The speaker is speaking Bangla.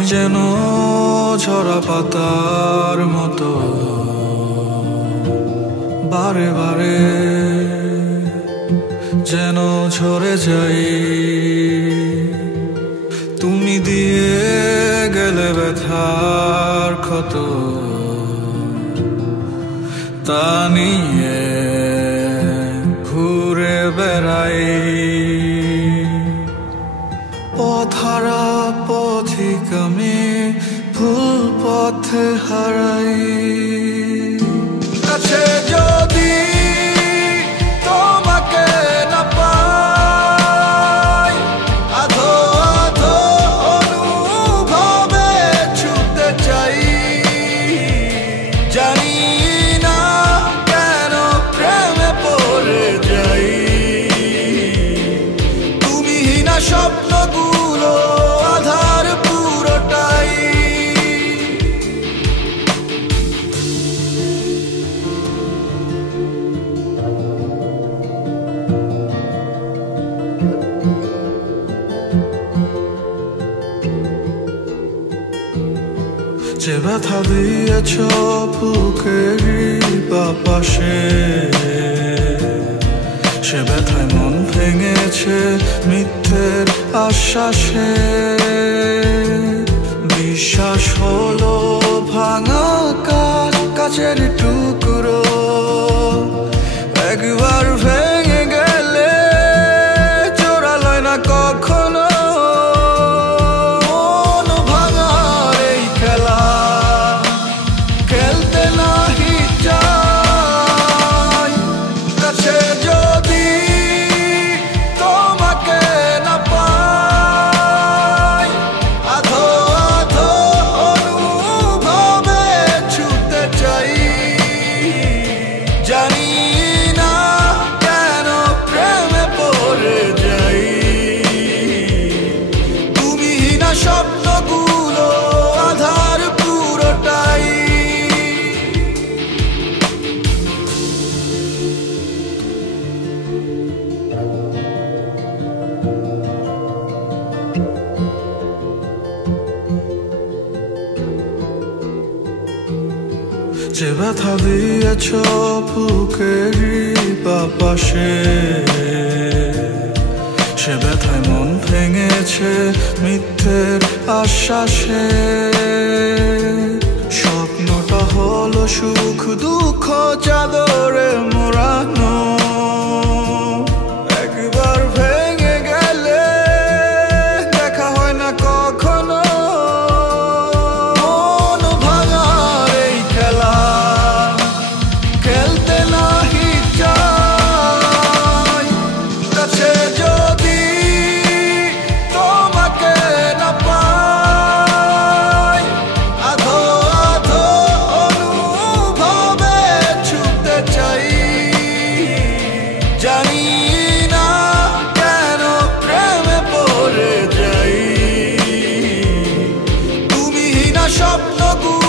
আমি যেন ঝরা পাতার মতো বারে বারে যেন ঝরে যাই। তুমি দিয়ে গেলে ব্যথার ক্ষত, তা নিয়ে ঘুরে বেড়াই। পথহারা পথিক আমি, ভুল পথে হারাই। কাছে যদি তোমাকে না পাই, আধো আধো অনুভবে ছুটতে চাই। জানি না কেন প্রেমে পড়ে যাই। তুমিহীনা স্বপ্নগুলো আধার পুরোটাই। যে ব্যথা দিয়েছ বুকেরই বাপাশে, সে ব্যথায় মন ভেঙেছে মিথ্যের আশ্বাসে। বিশ্বাস হলো ভাঙা কাঁচ, কাচের টুকরো। একবার ভেঙে গেলে জোড়া লয় না কখনো। মন ভাঙার এই খেলা খেলতে নাহি চাই। কাছে যদি তোমাকে না পাই, আধো আধো অনুভবে ছুটতে চাই। জানি না কেন প্রেমে পড়ে যাই। তুমিহীনা স্বপ্নগুলো আধার পুরোটাই। যে ব্যথা দিয়েছ বুকেরই বাপাশে, সে ব্যথায় মন ভেঙেছে মিথ্যের আশ্বাসে। স্বপ্নটা হলো সুখ দুঃখ চাদরে মোড়ানো। একবার ভেঙে গেলে দেখা হয় না কখনো। মন ভাঙার এই খেলা খেলতে নাহি চাই। কাছে যদি তোমাকে না পাই, আধো আধো অনুভবে ছুটতে চাই। জানি না কেন প্রেমে পড়ে যাই। তুমিহীনা স্বপ্নগুলো